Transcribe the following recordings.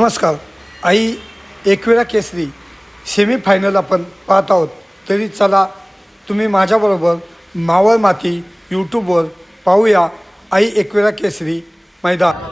नमस्कार. आई एकविरा केसरी सेमीफायनल आपण पाहत आहोत. तरी चला तुम्ही माझ्याबरोबर मावळ माती यूट्यूबवर पाहूया आई एकविरा केसरी मैदान.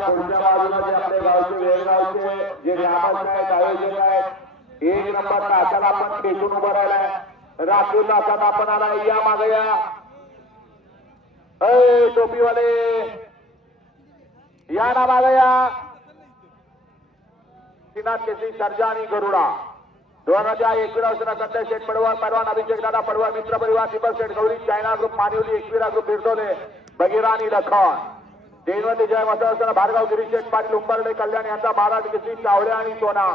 पुढच्या बाजूला जे आपले गावचे वेळगावचे जे ग्रामपंचायत आयोजक आहेत, एक नंबर तासाला आपण पेटून उभं राहिलाय. राखीव तासात आपण आलाय. या मागे या टोपीवाले, या ना मागे या. श्रीनाथ केसरी सर्जा आणि गरुडा 2021 संदेश शेठ पडवळ परवान अभिषेक दादा पडवळ मित्र परिवार Deepak Sheth Gauri China group Manivali Ekvira group फिरतोले बगीरा आणि लखन देवते जय मसाला भार्गव गिरीशेठ पाटील उंबर्डे कल्याण यांचा महाराज केसरी चावडे आणि सोना.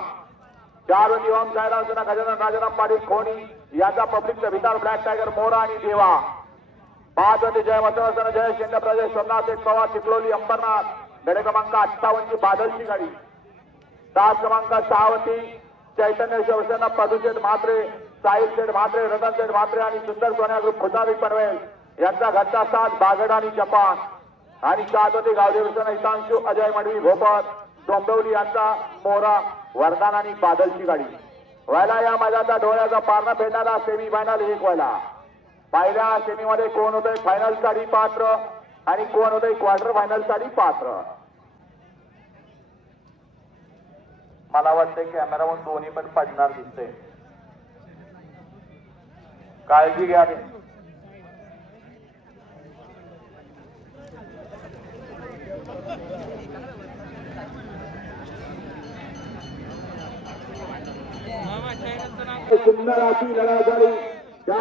चारवती ओम सायरावसेना गजानन राजाराम पाटील खोणी यांचा पब्लिकचा विचार ब्लॅक टायगर मोरा आणि देवा. पाचवती जय मसाला जय शेंद्र प्रदेश सोमनाथ शेठ पवार चिखलोली अंबरनाथ गडे क्रमांक 58 ची बादलची गाडी. तास क्रमांक 6 वती चैतन्य शिवसेना प्रदूषेठ म्हात्रे साहिल शेठ म्हात्रे रतन शेठ म्हात्रे आणि सुंदर सोन्या ग्रुप खुदारी पनवेल यांचा घरचा साथ बागड आणि जपान. आणि 7 वती गावदेवसेना हितांशु अजय मडवी भोपर डोंबिवली यांचा मोरा वरदान आणि बादलची गाडी. व्हायला या मैदानाचा डोळ्याचा पारणा फेडणारा सेमी फायनल एक व्हायला. पहिल्या सेमीमध्ये कोण होतंय फायनल साठी पात्र आणि कोण होतंय क्वार्टर फायनल साठी पात्र. मला वाटतंय कॅमेरावर दोन्ही पण पडणार दिसतंय. काळजी घ्या. सुंदर अशी लढा झाली. त्या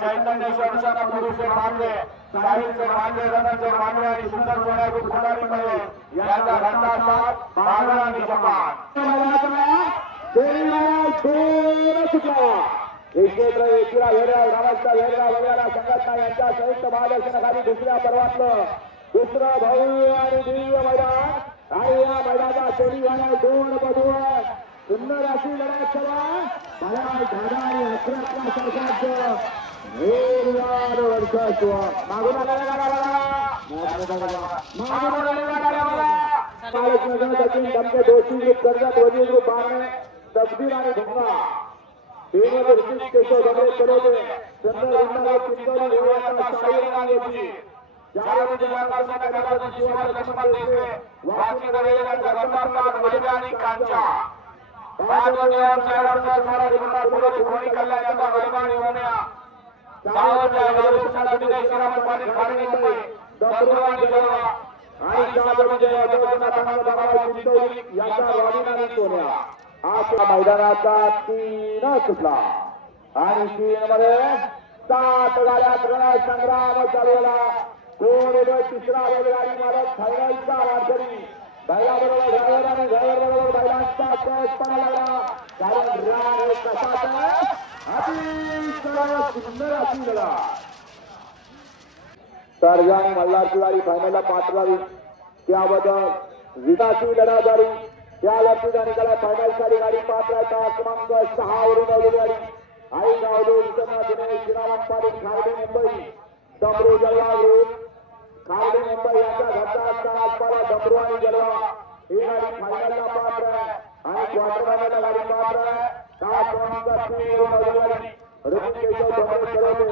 चैतन्य शिवसेना प्रदूषण मानले साहिल से मानले रतन से मानले आणि सुंदर सोन्या ग्रुप खुदारी पनवेल यांचा घंटा साथ बागड आणि जपान. क्षेत्र एकविरा वेळा रामाचा वेळा वगैरे संघटना यांच्या संयुक्त मार्गदर्शनाखाली दुसऱ्या पर्वातलं दुसरं भव्य आणि दिव्य मैदान. आणि या मैदानाचा सेमीफायनल 2 बदून सुंदर अशी लढत सभा मला झाडा आणि 11 सरकारचं वर्षात्व मागून दोषी कर्जात वजीर ग्रुप बारणे तकदीर आणि ढोंगा केशव धबे चढवते चंद्र चिंचोली मैदानाचा 3 सुटला आणि 3 मध्ये 7 गाड्यात रणय संग्राम चालवला. कोण तिसरा बैलगाडी मालक फायनलचा वारकरी बैलाबरोबर ड्रायव्हर आणि ड्रायव्हर बरोबर बैलांचा कस पण लागला. कारण रान कसा सुंदर अशी लढा. सर्जानी मल्हारची वारी फायनलला पाठवावी त्याबद्दल विकासी लढा झाली या लढतीचा निकाला फायनल साठी गाडी पात्र क्रमांक 6 वरून आलेली गाडी आई गावडे दिनेश श्रीराम पाटील खारडे मुंबई डमरू जलवा ग्रुप खारडे मुंबई यांचा घरचा असताना आजपाला डमरू आणि जलवा ही गाडी फायनलला पात्र आहे आणि क्वार्टर फायनलला गाडी पात्र आहे क्रमांक 3 वरून आलेली गाडी ऋतिक केशव डोंगरे खेळवते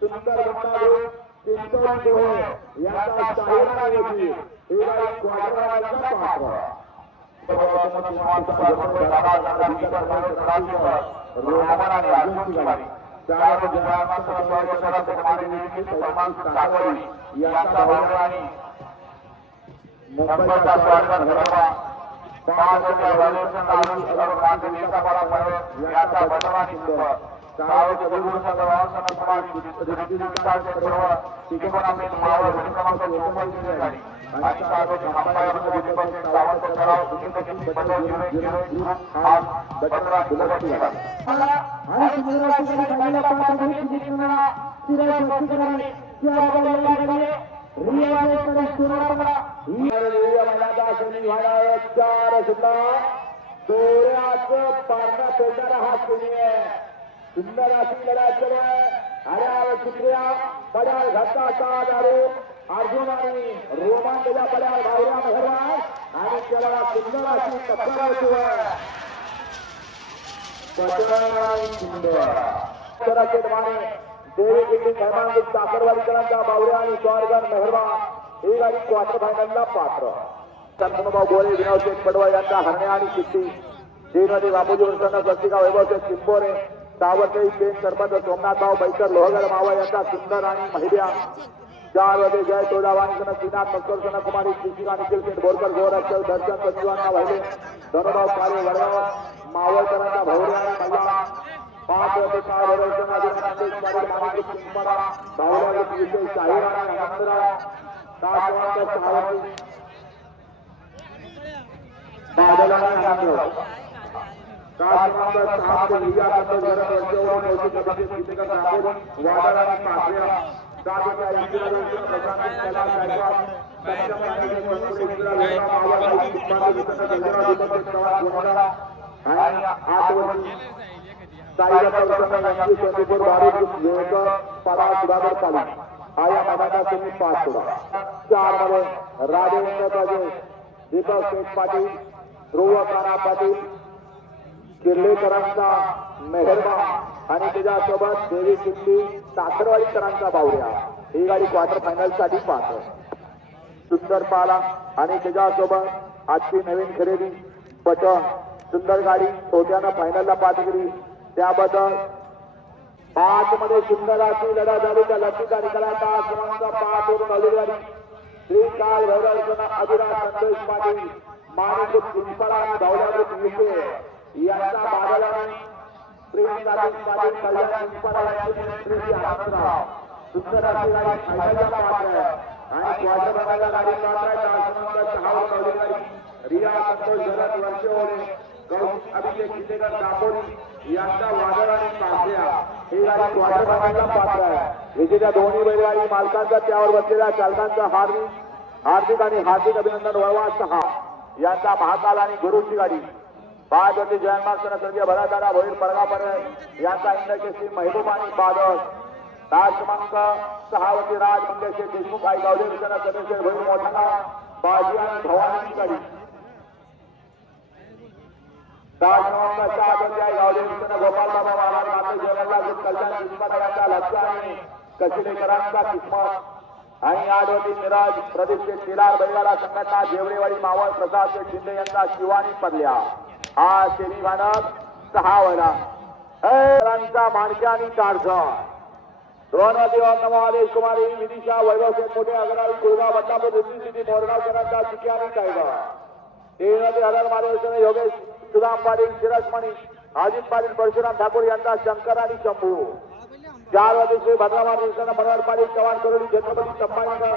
सुंदर गुंडा ग्रुप चिंतन दोहे यांचा साहिरा होती ही गाडी क्वार्टर फायनलला पात्र आहे सुंदर अशी लढाई सुरू आहे आणि सुप्रिया पड्याळ घरचा साथ अर्जुन आणि रोमान त्याच्या पड्याळ भावऱ्या मेहरवान आणि त्याला सुंदर अशी टक्कर सुरू आहे देवी किल्ली धर्मांगित साखरवाडीकरांचा बावऱ्या आणि स्वारगड मेहरबान ही गाडी क्वार्टर फायनलला पात्र चंद्रभाऊ गोळे विनोद शेठ पडवा यांचा हरणे आणि चिठ्ठी श्रीनदी बापूजी वृषण स्वस्तिका वैभव शेठ चिंपोरे सावरदेवी पेन सरपंच सोमनाथभाऊ बैकर लोहगड मावा यांचा सुंदर आणि महिल्या 4 वाजे जय तोडावाणी सण श्रीनाथ मस्कर सण कुमारी शिशिका निखिल शेठ बोरकर गोरक्षक दर्शन संजीवांना वाहिले धनुभाऊ कार्य वडगाव मावळकरांचा भवरे आणि मल्ला 5 वाजे काय वडवसन अधिकारी माणिक चिंपरा भावला विजय शाहीर आणि आनंदराव 7 वाजता 6 वाजे बादल आणि आनंदराव क्रमांक 6 को लिया करते जरा वर्षावरून औषध कमिटी किती का दाखवून वादळ आणि पाथऱ्या साधूच्या इंजिनिअरिंगचा प्रशांत कला गायकवाड पंचम पाण्याचे मंत्री इंदिरा लोहा मावळ कुटुंबाचे वितरण गंजरा दुबत प्रवास गोंधळा आणि 8 वर्षी साईला कौशल यांची 24 बारूद योजक पडा सुधाकर पाली आया मैदानात तुम्ही 5 सोडा 4 मध्ये राजेंद्र पाटील दीपक शेठ पाटील ध्रुव कारा पाटील किर्लेकरांचा मेहरबान आणि त्याच्यासोबत देवी किल्ली साखरवाडीकरांचा बावऱ्या ही गाडी क्वार्टर फायनल साठी पात्र सुंदर पाला आणि त्याच्यासोबत आजची नवीन खरेदी पट सुंदर गाडी छोट्यानं फायनलला पात्र केली त्याबद्दल 5 मध्ये सुंदर अशी लढा झाली त्या लढतीचा निकाला क्रमांक 5 वरून आलेली गाडी श्रीकाल भैरव अभिराज संदेश पाटील माणिक चिंपळा आणि धावड्या विषय यांचा बादलाने प्रेम कालिक पाटील कल्याण चिंपळा यांची मंत्री आनंदराव सुंदर अशी गाडी फायनलला पात्र आहे आणि क्वार्टर फायनलला गाडी पात्र आहे क्रमांक 6 वर आलेली गाडी रिया संतोष जरत वर्षोळे कौशिक अभिषेक कितेकर दापोली यांचा वादळ आणि पाथ्या ही गाडी क्वार्टर फायनलला पात्र आहे विजेत्या दोन्ही बैलगाडी मालकांचा त्यावर बसलेल्या चालकांचा हार्दिक अभिनंदन वळवा 6 यांचा महाकाल आणि गुरुची गाडी 5 होती जयंत स्वर्गीय भरादारा भोईर पडगापर यांचा इंद्रकेसरी महबूब आणि बादल 7 क्रमांक 6 वती राज मंगेश देशमुख आई गावडे विचारा सदस्य भोईर मोठा बाजी आणि भवानी गाडी 7 क्रमांक 7 वती आई गावडे विचारा गोपाल बाबा महाराज माते जयवल्ला कल्याण किस्मत यांचा लक्ष आणि कशिलेकरांचा किस्मत आणि 8 वती मिराज प्रदीप शेठ तिलार बैलाला संघटना जेवरेवाडी मावळ प्रसाद शेठ शिंदे यांचा शिवानी पडल्या हा सेमी मानक 6 वला रांचा माणक्या आणि टारझन 2 दिवस नवा आदेश कुमारी विदिशा वैभव शेठ मोठे अगरावी कुळगाव बदलापूर दुसरी सिटी मोरगावकरांचा चिक्या आणि टायगर 3 हजार मार्गदर्शन योगेश सुदाम पाटील शिरसमणी अजित पाटील परशुराम ठाकूर यांचा शंकर आणि शंभू 4 वाजे भद्रामार दिवसांना मनोहर पाटील चव्हाण करोडी छत्रपती संभाजीनगर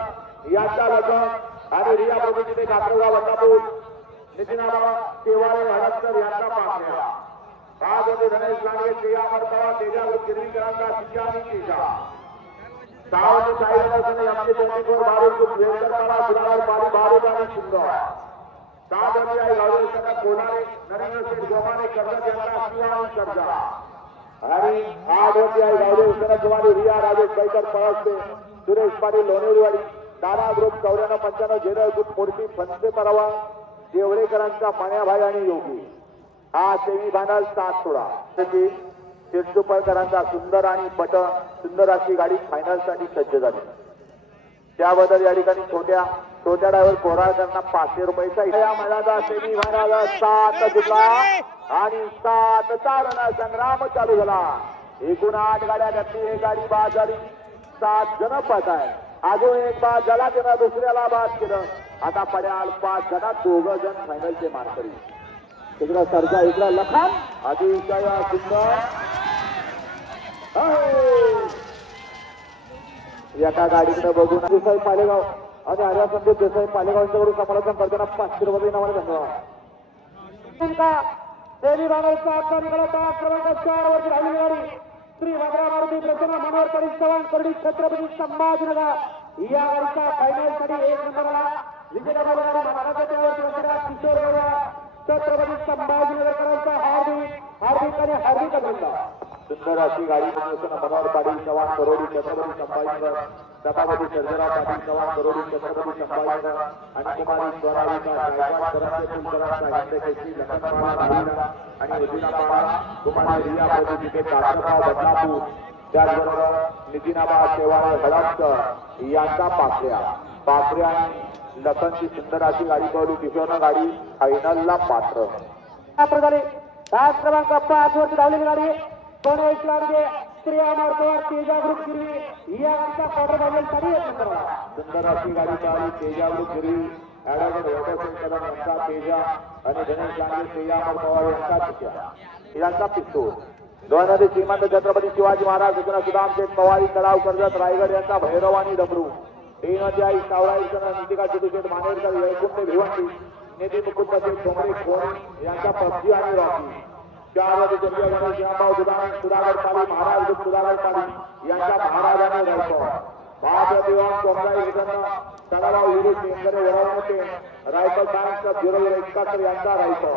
यांचा लग्न आणि रिया प्रभूजी कात्रगाव बदलापूर नितीनामा केवाळे हडसकर यांचा पाकड्या 5 होते गणेश लांडगे श्रीयामर पवार तेजावर गिरवीकरांचा शिक्या आणि केशा 6 होते साईराजांनी आपले 24 बारूद वेलकरपाडा सुधाकर पाली बारूद आणि सुंदर सात वरती आहे गावडे उसना कोणारे नरेंद्र शेठ गोमाने कर्जत यांचा शिवाजी कर्जा आणि 8 वरती आहे गावडे उसना कुमारी रिया राजेश बैकर पळसते सुरेश पाटील लोणेरवाडी दादा ग्रुप 94-95 जेरळ ग्रुप मूर्ती फंते परवा देवळेकरांचा माण्याभाई आणि योगी हा सेमी फायनल 7 सोळा तशी शिरसुपळकरांचा सुंदर आणि पटन सुंदर अशी गाडी फायनल साठी सज्ज झाली त्याबद्दल या ठिकाणी छोट्या ड्रायव्हर कोराळकरांना 500 रुपयाचा या मैदानाचा सेमी फायनल 7 सुटला आणि 7-4 संग्राम चालू झाला एकूण 8 गाड्या घातली एक गाडी बाद झाली 7 जण पाहत आहे अजून एक बाद झाला त्यानं दुसऱ्याला बाद केलं आता पड्याल 5 जणात 2 जण फायनलचे मानकरी तिकडा सरजा इकडा लखान अतिशय सुंदर एका गाडीकडे बघून देसाई पालेगाव आणि आर्या संदीप देसाई पालेगाव यांच्याकडून समर्थन करताना 500 रुपये नावाने धन्यवाद सेमी फायनलचा आजचा निकाल क्रमांक 4 वरती राहिलेली गाडी श्री भद्रा मारुती प्रसन्न मनोहर परीस चव्हाण करडी छत्रपती संभाजीनगर या गाडीच्या फायनल साठी 1 नंबरला विजेता बैलगाडी महाराष्ट्राच्या किशोर गौरव छत्रपती संभाजीनगरकरांचा हार्दिक अभिनंदन सुंदर अशी गाडी मनोहर पाटील चव्हाण करोडी छत्रपती संभाजीनगर सभापती सर्जराव पाटील चव्हाण करोडी छत्रपती संभाजीनगर आणि कुमारी स्वराविका गायकवाड करंजे कुलकरांचा हिंदकेसरी लखनपाला राहिला आणि उदिनापाडा कुमारी रिया मोदी तिथे कात्रपाव बदलापूर त्याचबरोबर नितीनाबा शेवाळे हडपकर यांचा पाखऱ्या आणि लखनची सुंदर अशी गाडी पळवली किशोरनं गाडी फायनलला पात्र झाली तास क्रमांक 5 वरती धावलेली गाडी कोण लांडगे श्री अमर पवार तेजा ग्रुप गिरवी या गाडीचा क्वार्टर फायनल साठी 1 नंबर सुंदर अशी गाडी पळवली तेजा ग्रुप गिरवी ॲडव्होकेट वैभवसिंग कदम यांचा तेजा आणि गणेश लांडगे श्री अमर पवार यांचा चिक्या यांचा पिस्तूल दोनमध्ये श्रीमंत छत्रपती शिवाजी महाराज एकूण सुदामशेठ पवारी तलाव कर्जत रायगड यांचा भैरव आणि डमरू 3 मध्ये आई सावळा नितिका चितुशेठ मानेरकर वैकुंठ भिवंडी निधी मुकुंद ठोंबरे खोणी यांचा पबजी आणि रॉकी 4 मध्ये जर्गे गणेश श्यामभाऊ सुधाकर पाली महाराज ग्रुप सुधाकर पाली यांचा महाराज आणि रायफळ 5 दिवस कोमराई विधान तलाव विरुद्ध केंद्रे वरवणे रायफल बँकचा 071 यांचा रायफळ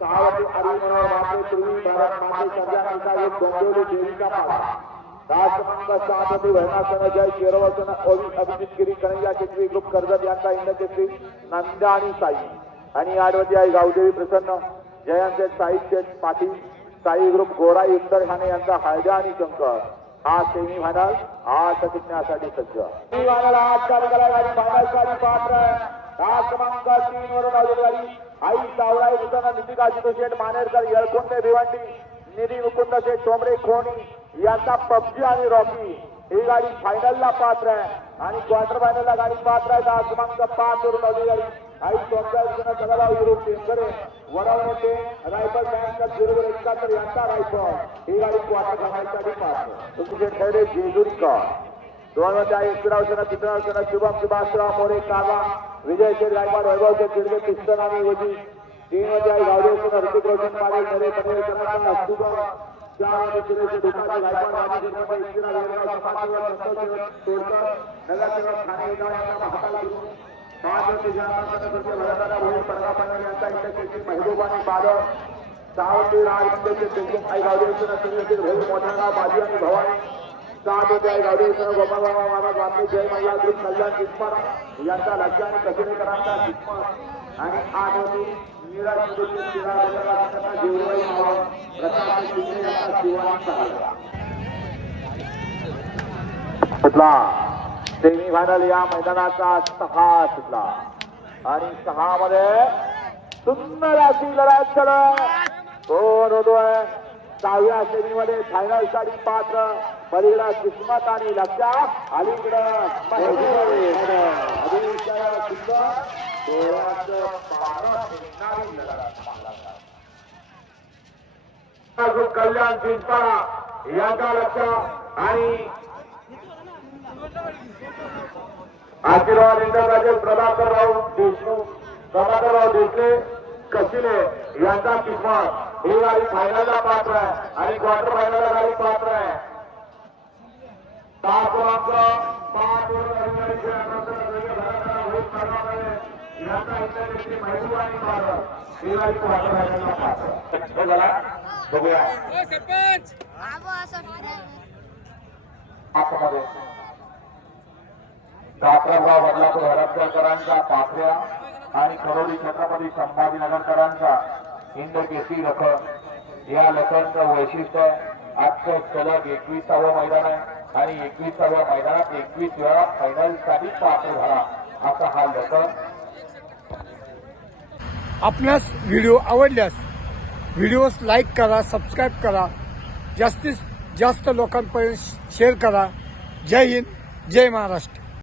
6 मध्ये आरी मनोहर बापरे पूर्वी भारत माते सर्जांचा एक डोंबिवली देवीचा पाडा राजक्रमांक 7 मध्ये वैनासन जय शेरवसन अभिजित गिरी कन्हैया केसरी ग्रुप कर्जत यांचा इंद्रकेसरी नंदा आणि साई आणि 8 मध्ये आहे गावदेवी प्रसन्न जयंत साहित्य पाटील साई ग्रुप गोराई उत्तर ठाणे यांचा हायद्या आणि शंकर हा सेमी फायनल 8 जिंकण्यासाठी सज्ज सेमी फायनल 8 चा निकाल गाडी फायनल साठी पात्र राजक्रमांक 3 वरून आलेली गाडी आई सावळाई विधान नितिका चितुशेठ मानेरकर येळकोंडे भिवंडी निधी मुकुंद शेठ ठोंबरे खोणी यांचा पबजी आणि रॉकी ही गाडी फायनलला पात्र आहे आणि क्वार्टर फायनलला गाडी पात्र आहे 10 क्रमांक 5 वरून आलेली गाडी आई सोमवार तलाव विरुद्ध केंद्रे वरवणे रायफल बँकचा 071 यांचा रायफल ही गाडी क्वार्टर फायनलसाठी पात्र तुमचे खैरे जेजुरीकर 2 मध्ये आहे एकरावसना तिसरावसना शुभम सुभाषराव मोरे कावा विजय शेठ गायकवाड वैभवचे चिडके पिस्टन आणि वजी 3 मध्ये आहे गावदेवसना ऋतिक रोशन पाटील नरे पटेल करणारा शुभम 4 मध्ये सुरेश दुकाने गायकवाड राजे जिल्हा इस्तिरा वेळेला समाजसेवक संतोष तोडकर नगरसेवक ठाणे विधानसभा हाताला घेऊन 5 मध्ये जाणकारांचा भरताना भोई परगा पाटील यांचा इंटरकेसरी महबूब आणि बादल 6 मध्ये राजमंदिरचे देशमुख आई गावदेवसना सुरेश भोई मोठा बाजी आणि भवानी 7 मध्ये आहे गावदेवसना गोपाळबाबा महाराज वाटले जय महिला ग्रुप कल्याण चितमर यांचा लक्ष आणि कशेरेकरांचा चितमर आणि 8 मध्ये नीरज सुरेश शिरा जेवढे प्रताप शिंदे यांचा सुटला सेमी फायनल या मैदानाचा 6 सुटला आणि 6 मध्ये सुंदर अशी लढत चालू कोण होतोय 6व्या सेमी मध्ये फायनल साठी पात्र पलीकडा किस्मत आणि लक्षा अलीकडं कल्याण चिंचपाडा यांचा लक्ष आणि आशीर्वाद इंटरप्राइजेस प्रभाकरराव देशले कशिले यांचा किस्मत ही गाडी फायनलला पात्र आहे आणि क्वार्टर फायनलला गाडी पात्र आहे 7 क्रमांक 5 वर यांचा इथल्या व्यक्ती महबूब आणि स्वागत दिवाळी वाजवायला पाहतो झाला बघूया आतमध्ये कात्रजगाव बदलापूर हडपसरकरांचा पाखऱ्या आणि करोडी छत्रपती संभाजीनगरकरांचा हिंद केसरी लखन या लखनचं वैशिष्ट्य आहे आजचं सलग 21वे मैदान आहे आणि 21व्या मैदानात 21 वेळा फायनल साठी पात्र झाला असा हा लखन. आपणास व्हिडिओ आवडल्यास व्हिडिओस लाईक करा, सबस्क्राईब करा, जास्तीत जास्त लोकांपर्यंत शेअर करा. जय हिंद, जय महाराष्ट्र.